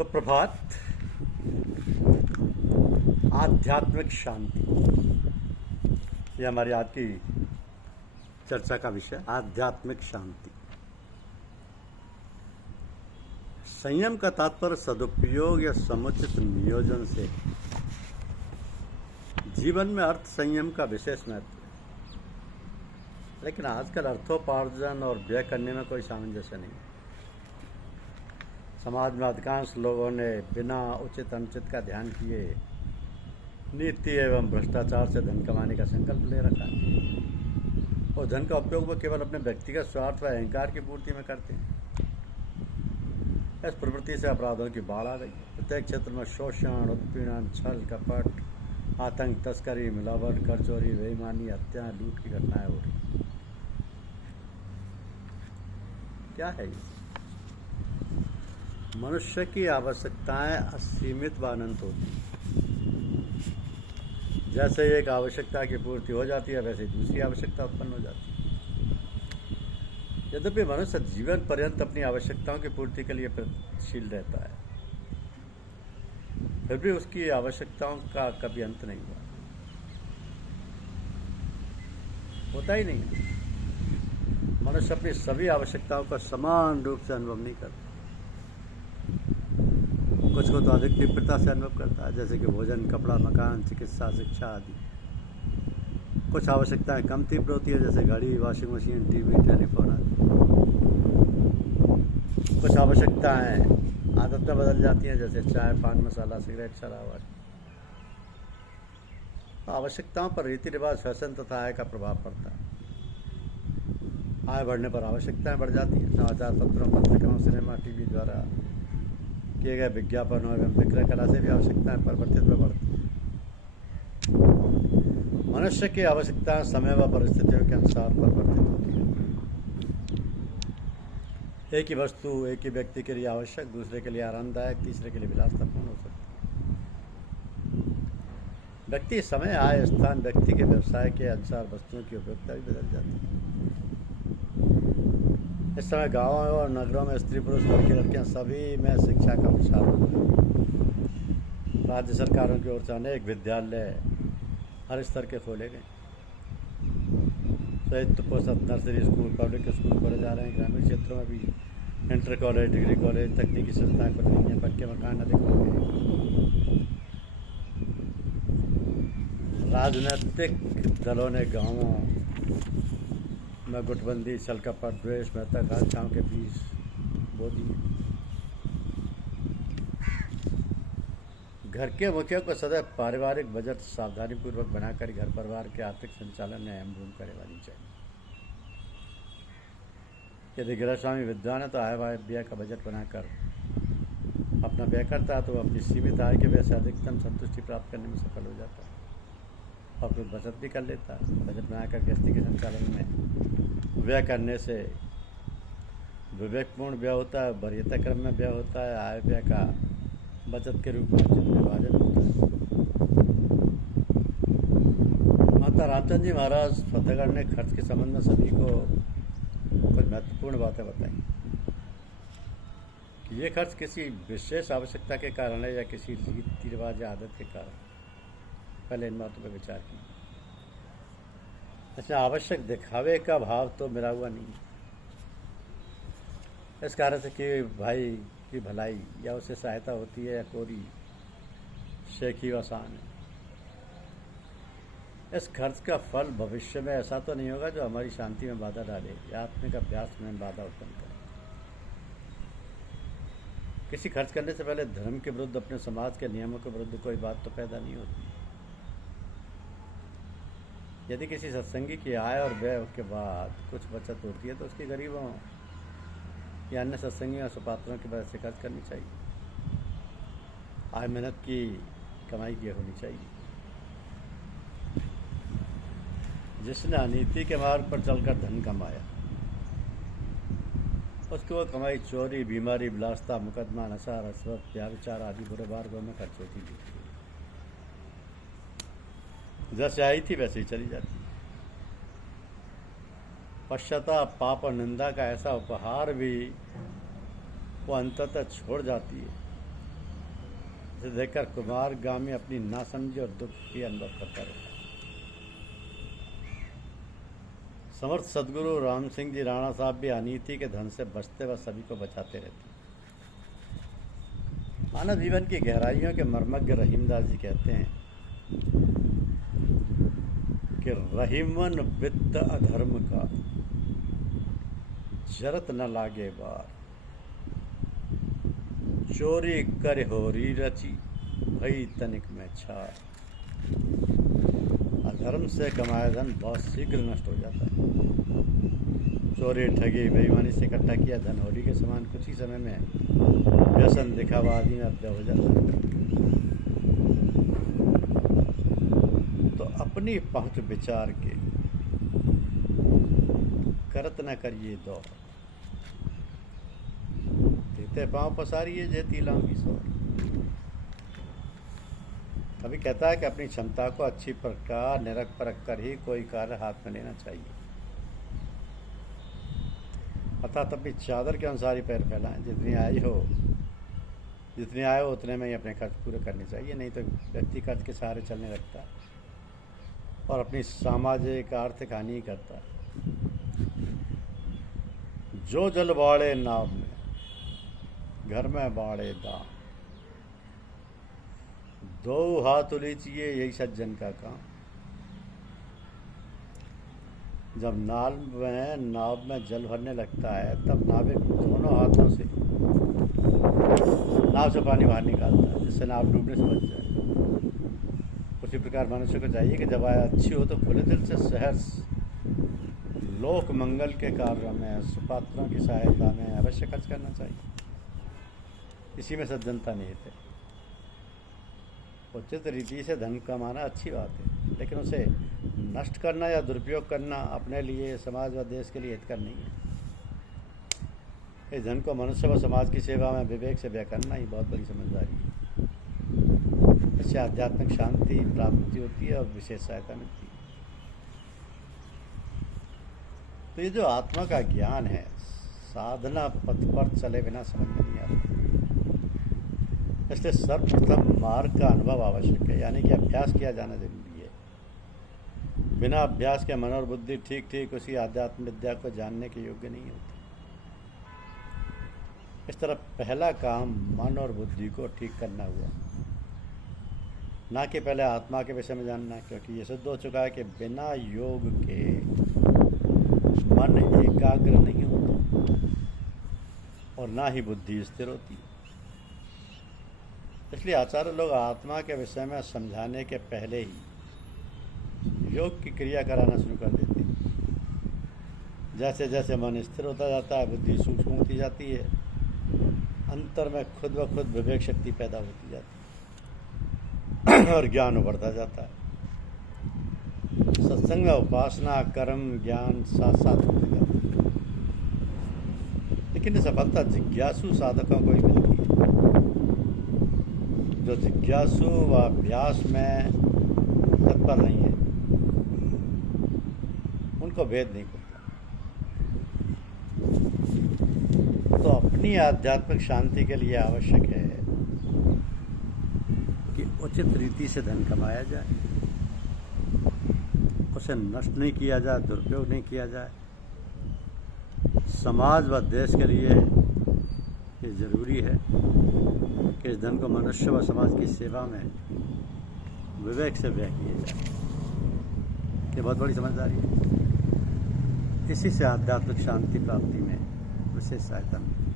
सुप्रभात। आध्यात्मिक शांति, ये हमारी आज की चर्चा का विषय। आध्यात्मिक शांति। संयम का तात्पर्य सदुपयोग या समुचित नियोजन से जीवन में अर्थ संयम का विशेष महत्व है। लेकिन आजकल अर्थोपार्जन और व्यय करने में कोई सामंजस्य नहीं है। समाज में अधिकांश लोगों ने बिना उचित अनुचित का ध्यान किए नीति एवं भ्रष्टाचार से धन कमाने का संकल्प ले रखा है और धन का उपयोग वो केवल अपने व्यक्तिगत स्वार्थ व अहंकार की पूर्ति में करते हैं। इस प्रवृत्ति से अपराधों की बाढ़ आ गई। प्रत्येक क्षेत्र में शोषण, उत्पीड़न, छल कपट, आतंक, तस्करी, मिलावट, कर चोरी, बेईमानी, हत्या, लूट की घटनाएं हो रही। क्या है ये? मनुष्य की आवश्यकताएं असीमित व अनंत होती हैं। जैसे एक आवश्यकता की पूर्ति हो जाती है, वैसे दूसरी आवश्यकता उत्पन्न हो जाती है। यद्यपि मनुष्य जीवन पर्यंत अपनी आवश्यकताओं की पूर्ति के लिए प्रयत्नशील रहता है, फिर भी उसकी आवश्यकताओं का कभी अंत नहीं हुआ, होता ही नहीं। मनुष्य अपनी सभी आवश्यकताओं का समान रूप से अनुभव नहीं करता। कुछ को तो अधिक तीव्रता से अनुभव करता है, जैसे कि भोजन, कपड़ा, मकान, चिकित्सा, शिक्षा आदि। कुछ आवश्यकताएं कम तीव्र होती है, जैसे घड़ी, वॉशिंग मशीन, टीवी, टेलीफोन आदि। कुछ आवश्यकताएं आदत में बदल जाती हैं, जैसे चाय, पान मसाला, सिगरेट, शराब आदि। आवश्यकताओं पर रीति रिवाज, फैशन तथा आय का प्रभाव पड़ता है। आय बढ़ने पर आवश्यकताएं बढ़ जाती हैं। समाचार पत्रों, पत्रिकाओं, सिनेमा, टीवी द्वारा किए गए विज्ञापनों एवं विक्रय कला से भी आवश्यकताएं परिवर्तित व बढ़ती हैं। मनुष्य की आवश्यकताएं समय व परिस्थितियों के अनुसार परिवर्तित होती हैं। एक ही वस्तु एक ही व्यक्ति के लिए आवश्यक, दूसरे के लिए आरामदायक, तीसरे के लिए विलासतापूर्ण हो सकती है। व्यक्ति समय, आय, स्थान, व्यक्ति के व्यवसाय के अनुसार वस्तुओं की उपयोगिता भी बदल जाती है। इस समय गाँवों और नगरों में स्त्री पुरुष, लड़के लड़कियां सभी में शिक्षा का प्रसार हो रहा है। राज्य सरकारों की ओर से अनेक विद्यालय हर स्तर के खोले गए। संयुक्त पोषक, नर्सरी स्कूल, पब्लिक स्कूल खोले जा रहे हैं। ग्रामीण क्षेत्रों में भी इंटर कॉलेज, डिग्री कॉलेज, तकनीकी संस्थाएं खुल रही हैं। पक्के मकान अधिक बन गए। राजनीतिक दलों ने गाँवों में गुटबंदी, छल कपट, द्वेष, महत्ता आकांक्षाओं के बीच बो दिए। घर के मुखिया को सदैव पारिवारिक बजट सावधानीपूर्वक बनाकर घर परिवार के आर्थिक संचालन में अहम भूमिका निभानी चाहिए। यदि गृहस्वामी विद्वान है तो आय व्यय का बजट बनाकर अपना व्यय करता है तो वह अपनी सीमित आय के व्यय से अधिकतम संतुष्टि प्राप्त करने में सफल हो जाता है और कुछ बचत भी कर लेता है। बजट बनाकर गृहस्थी के संचालन में व्यय करने से विवेकपूर्ण व्यय होता है, वरीयता क्रम में व्यय होता है, आय व्यय का बचत के रूप में उचित विभाजन होता है। माता रामचंद्र जी महाराज फतेहगढ़ ने खर्च के संबंध में सभी को कुछ महत्वपूर्ण बातें बताई कि ये खर्च किसी विशेष आवश्यकता के कारण है या किसी रीति रिवाज या आदत के कारण। पहले इन बातों पर विचार कीजिए। अच्छा, आवश्यक दिखावे का भाव तो मिला हुआ नहीं है। इस कारण से कि भाई की भलाई या उससे सहायता होती है या कोरी शेखी आसान है। इस खर्च का फल भविष्य में ऐसा तो नहीं होगा जो हमारी शांति में बाधा डाले या आत्मिक अभ्यास में बाधा उत्पन्न करे। किसी खर्च करने से पहले धर्म के विरुद्ध, अपने समाज के नियमों के विरुद्ध कोई बात तो पैदा नहीं होती। यदि किसी सत्संगी की आय और व्यय के बाद कुछ बचत होती है तो उसकी गरीबों या अन्य सत्संगियों और सुपात्रों की वजह से खर्च करनी चाहिए। आय मेहनत की कमाई की होनी चाहिए। जिसने अनीति के मार्ग पर चलकर धन कमाया उसकी वो कमाई चोरी, बीमारी, विलासता, मुकदमा, नशा, रिश्वत, व्यभिचार आदि बुरे मार्गों में खर्च होती थी। जैसे आई थी वैसे ही चली जाती। पश्चाताप, पाप और निंदा का ऐसा उपहार भी वो अंततः छोड़ जाती है इसे देखकर कुमार गामी अपनी नासमझी और दुख की अनुभव करता रहता। समर्थ सदगुरु राम सिंह जी राणा साहब भी अनीति के धन से बचते व सभी को बचाते रहते। मानव जीवन की गहराइयों के मर्मज्ञ रहीमदास जी कहते हैं कि रहीमन वित्त अधर्म का जरत न लागे बार, चोरी कर होरी रची भई तनिक में छार। अधर्म से कमाया धन बहुत शीघ्र नष्ट हो जाता है। चोरी ठगी बेईमानी से इकट्ठा किया धन होली के समान कुछ ही समय में व्यसन दिखावा आदि में अब्दे हो जाता है। तो अपनी पहुंच विचार के करत न करिए दौर, देते पांव पसारिए जेती लांबी सौर। कभी कहता है कि अपनी क्षमता को अच्छी प्रकार निरख परख कर ही कोई कार्य हाथ में लेना चाहिए। अर्थात अपनी चादर के अनुसार ही पैर फैलाएं। जितनी आय हो उतने में ही अपने खर्च पूरे करने चाहिए, नहीं तो व्यक्ति कर्ज के सहारे चलने लगता है और अपनी सामाजिक आर्थिक हानि ही करता है। जो जल बाड़े नाव में, घर में बाड़े दाम, दो हाथ उलीचिए यही सज्जन का काम। जब नाव में जल भरने लगता है तब नाविक दोनों हाथों से नाव से पानी बाहर निकालता है, जिससे नाव डूबने से बच जाए। उसी प्रकार मनुष्य को चाहिए कि जब आय अच्छी हो तो खुले दिल से सहर्ष लोक मंगल के कार्यों में, सुपात्रों की सहायता में अवश्य खर्च करना चाहिए। इसी में सज्जनता निहित है। उचित रीति से धन कमाना अच्छी बात है, लेकिन उसे नष्ट करना या दुरुपयोग करना अपने लिए, समाज व देश के लिए हितकर नहीं है। इस धन को मनुष्य व समाज की सेवा में विवेक से व्यय करना ही बहुत बड़ी समझदारी है। इससे आध्यात्मिक शांति प्राप्ति होती है और विशेष सहायता मिलती है। तो ये जो आत्मा का ज्ञान है, साधना पथ पर चले बिना समझ में नहीं आता। इसलिए सर्वप्रथम मार्ग का अनुभव आवश्यक है, यानी कि अभ्यास किया जाना जरूरी है। बिना अभ्यास के मन और बुद्धि ठीक ठीक उसी आध्यात्म विद्या को जानने के योग्य नहीं होती। इस तरह पहला काम मन और बुद्धि को ठीक करना हुआ, ना कि पहले आत्मा के विषय में जानना, क्योंकि ये सिद्ध हो चुका है कि बिना योग के मन एकाग्र नहीं होता और ना ही बुद्धि स्थिर होती है। इसलिए आचार्य लोग आत्मा के विषय में समझाने के पहले ही योग की क्रिया कराना शुरू कर देते हैं। जैसे जैसे मन स्थिर होता जाता है, बुद्धि सूक्ष्म होती जाती है, अंतर में खुद ब खुद विवेक शक्ति पैदा होती जाती है और ज्ञान उभरता जाता है। सत्संग में उपासना, कर्म, ज्ञान साथ साथ होते जाते हैं, लेकिन सफलता जिज्ञासु साधकों को ही मिलती है। जो जिज्ञासु व अभ्यास में तत्पर नहीं है, उनको भेद नहीं खुलता। तो अपनी आध्यात्मिक शांति के लिए आवश्यक है कि उचित रीति से धन कमाया जाए, उसे नष्ट नहीं किया जाए, दुरुपयोग नहीं किया जाए। समाज व देश के लिए ये जरूरी है कि इस धन को मनुष्य व समाज की सेवा में विवेक से व्यय किया जाए। ये बहुत बड़ी समझदारी है। इसी से आध्यात्मिक शांति प्राप्ति में विशेष सहायता मिलती है।